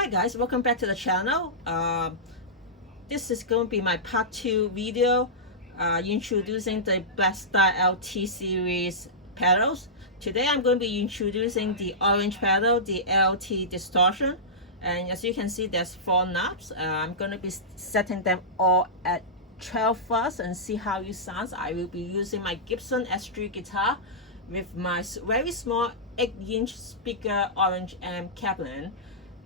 Hi guys, welcome back to the channel. This is going to be my part 2 video introducing the Blackstar LT series pedals. Today I'm going to be introducing the orange pedal, the LT Distortion, and as you can see there's 4 knobs. I'm going to be setting them all at 12 first and see how it sounds. I will be using my Gibson S3 guitar with my very small 8-inch speaker orange amp Kaplan,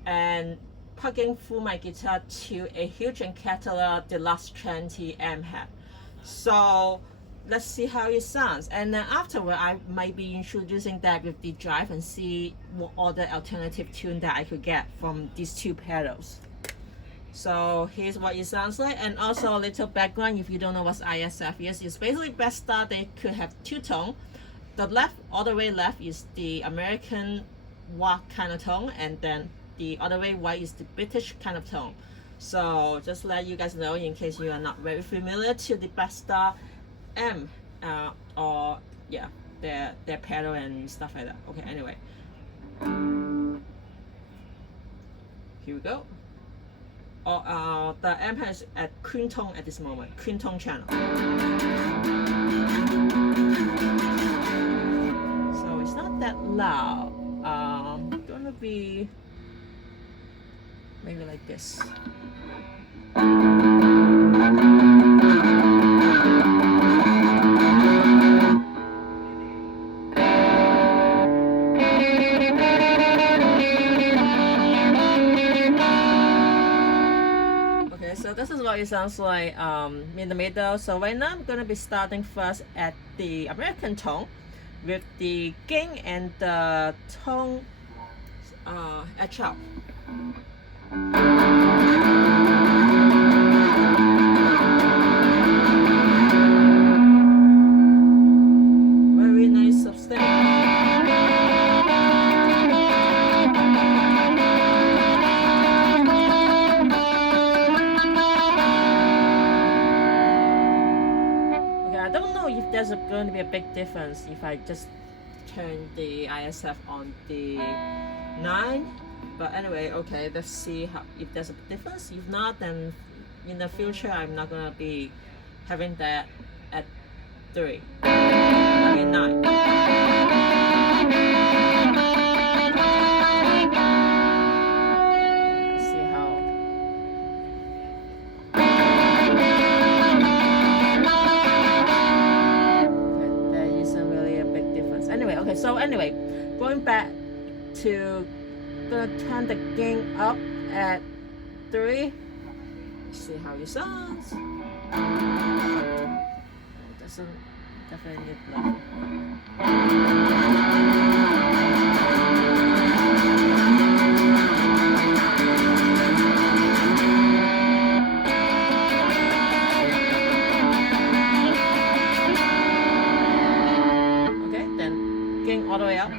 and plugging through my guitar to a huge and Catalog Deluxe 20 amp head. So let's see how it sounds, and then afterward I might be introducing that with the drive and see what other alternative tune that I could get from these 2 pedals. So here's what it sounds like, and also a little background if you don't know what ISF is. It's basically Blackstar. They could have 2 tones. The left, all the way left, is the American rock kind of tone, and then the other way right is the British kind of tone. So just let you guys know in case you are not very familiar to the Blackstar M or yeah, their pedal and stuff like that. Okay, anyway, here we go. The amp is at cream tone at this moment, cream tone channel. So it's not that loud. Gonna be maybe like this. Okay, so this is what it sounds like in the middle. So right now I'm gonna be starting first at the American tone with the gain and the tone at 12. Very nice sustain. Okay, I don't know if there's going to be a big difference if I just turn the ISF on the 9. But anyway, okay, let's see if there's a difference. If not, then in the future I'm not gonna be having that at 3. I mean 9. Let's see how. Okay, there isn't really a big difference. Anyway, okay, so anyway, going back to gonna turn the gain up at 3. See how it sounds. It doesn't definitely need level. Okay, then gain all the way up.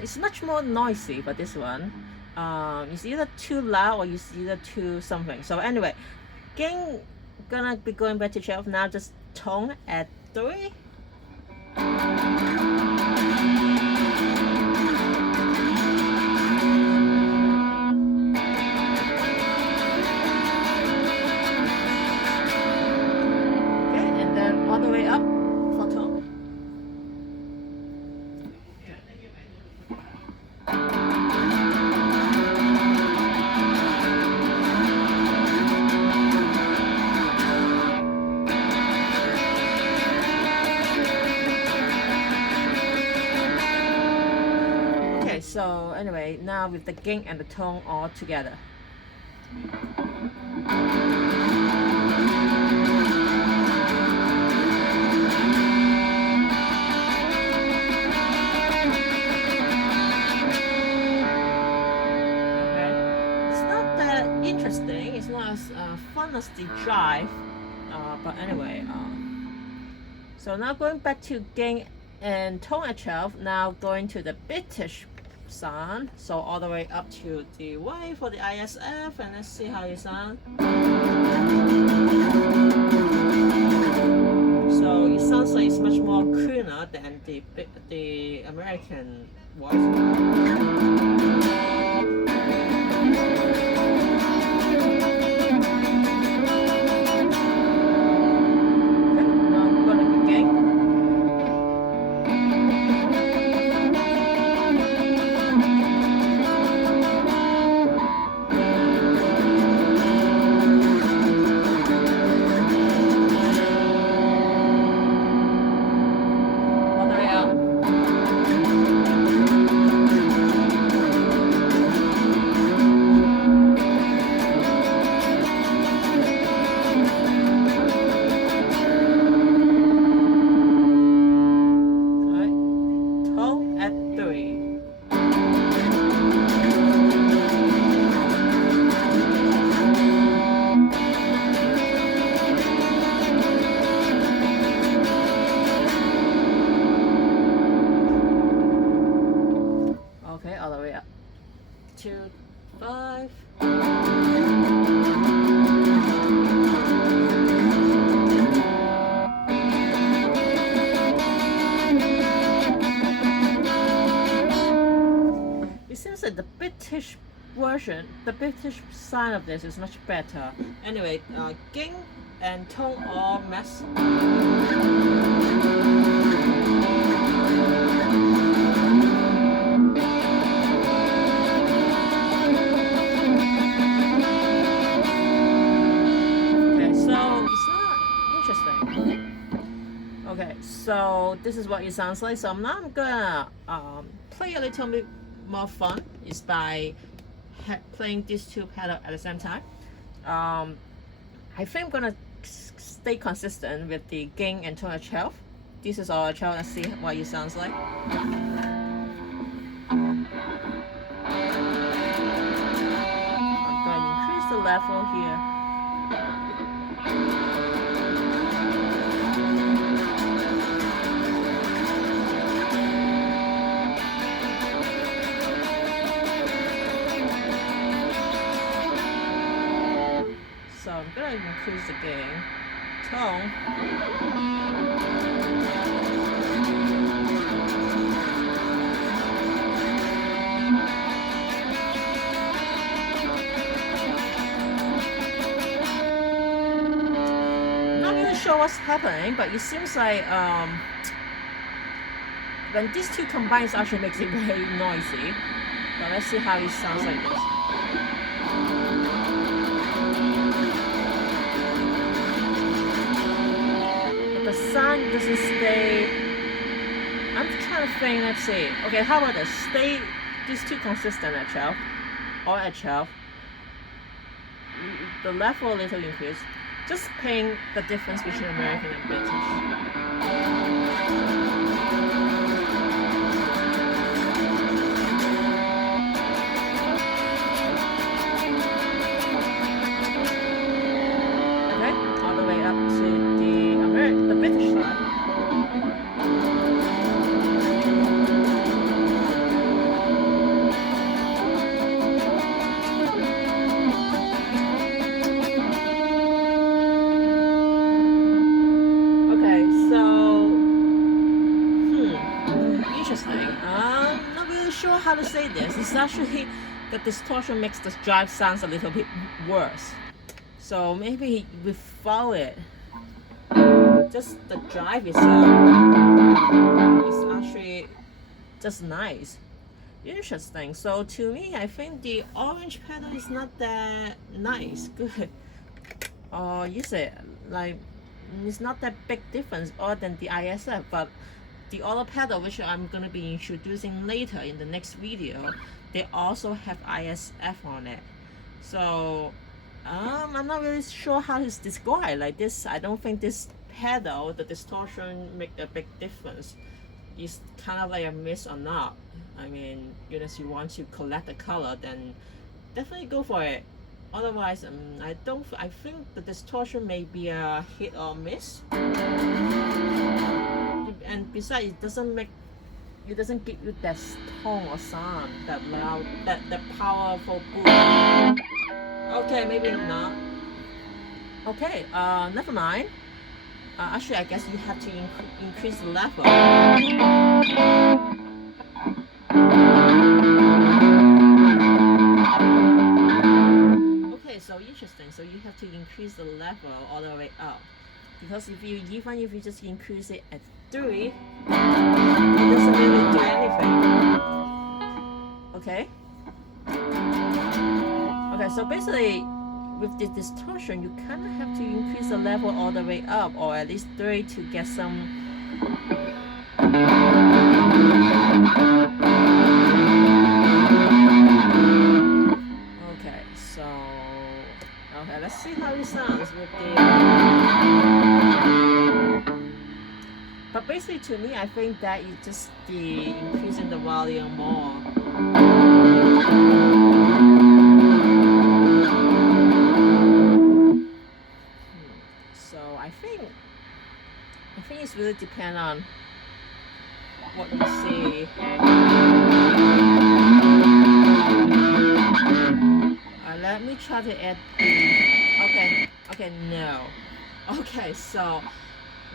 It's much more noisy, but this one is either too loud or is either too something. So anyway, gain gonna be going back to 12 now, just tone at 3. Okay, and then all the way up for tone. So anyway, now with the gain and the tone all together. Okay, it's not that interesting. It's not as fun as the drive, but anyway. So now going back to gain and tone at 12. Now going to the British sound. So all the way up to the Y for the ISF, and let's see how it sounds. So it sounds like it's much more cleaner than the American voice. Okay, all the way up. 2, 5. It seems like the British version, the British side of this is much better. Anyway, gain and tone all mess. Okay, so this is what it sounds like. So now I'm gonna play a little bit more fun. Is by playing these two pedals at the same time. I think I'm gonna stay consistent with the gain and tone at 12. This is our 12. Let's see what it sounds like. I'm gonna increase the level here. So I'm gonna increase the gain, tone. Not really sure what's happening, but it seems like when these two combines, actually makes it very noisy. But let's see how it sounds like this. The sound doesn't stay. I'm trying to think, let's see. Okay, how about this? Stay these two consistent at 12 or at 12. The level a little increase. Just paying the difference between American and British. How to say this? It's actually the distortion makes the drive sounds a little bit worse. So maybe without it, just the drive itself is actually just nice. Interesting. So to me, I think the orange pedal is not that nice. Good. Or is it? Like, it's not that big difference other than the ISF, but the other pedal, which I'm going to be introducing later in the next video, they also have ISF on it. So I'm not really sure how to describe like this. I don't think this pedal, the distortion, make a big difference. It's kind of like a miss or not. I mean, unless you want to collect the color, then definitely go for it. Otherwise, I think the distortion may be a hit or miss. And besides, it doesn't make it doesn't give you that tone or sound, that loud, that powerful boom. Okay, maybe not. Okay, never mind. Actually, I guess you have to increase the level. Okay, so interesting. So you have to increase the level all the way up, because even if you just increase it at 3, it doesn't really do anything. Okay. Okay, so basically, with the distortion, you kind of have to increase the level all the way up, or at least 3 to get some. Okay, so let's see how it sounds with the. But basically, to me, I think that is just the increasing the volume more. So I think it's really depend on what you see. Let me try to add the. Okay, no. Okay, so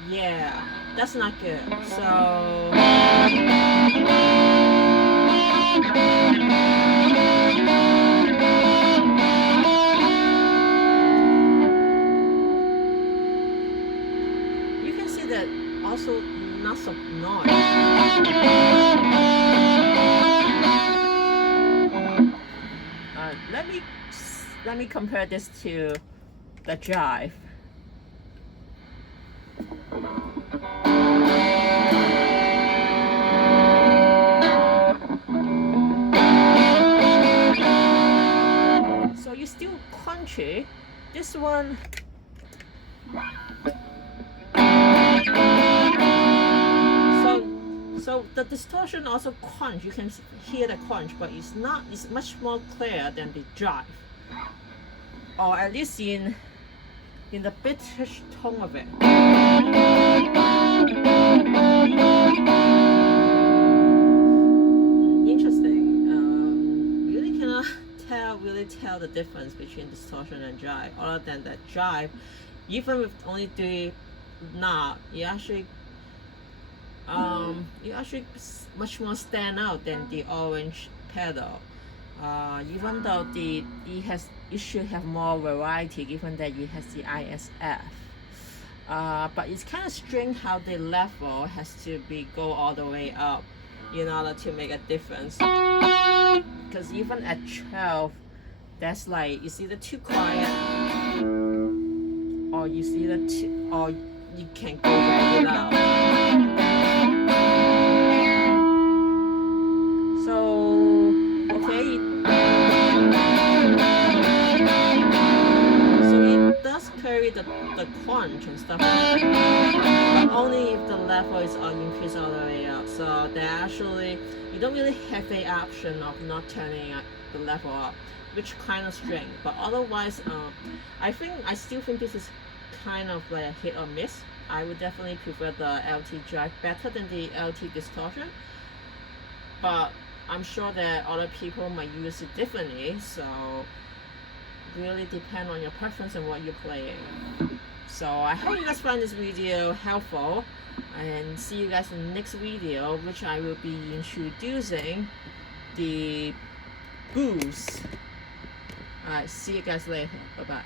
yeah, that's not good. So. You can see that also lots of noise. Let me compare this to the jive. So you still crunchy. This one. So the distortion also crunch. You can hear the crunch, but it's not. It's much more clear than the jive, or at least in the British tone of it. Interesting. Really cannot tell the difference between distortion and jive. Other than that jive, even with only 3 knobs, you actually much more stand out than the orange pedal. Even though it should have more variety, given that it has the ISF. But it's kind of strange how the level has to go all the way up in order to make a difference. Because even at 12, that's like it's either too quiet, or you can go very loud. Carry the crunch and stuff like that, but only if the level is increased all the way up. So they actually, you don't really have the option of not turning the level up, which kind of strange. But otherwise, I still think this is kind of like a hit or miss. I would definitely prefer the LT drive better than the LT distortion, but I'm sure that other people might use it differently. So really depend on your preference and what you're playing. So I hope you guys find this video helpful, and see you guys in the next video, which I will be introducing the boost. Alright, see you guys later. Bye bye.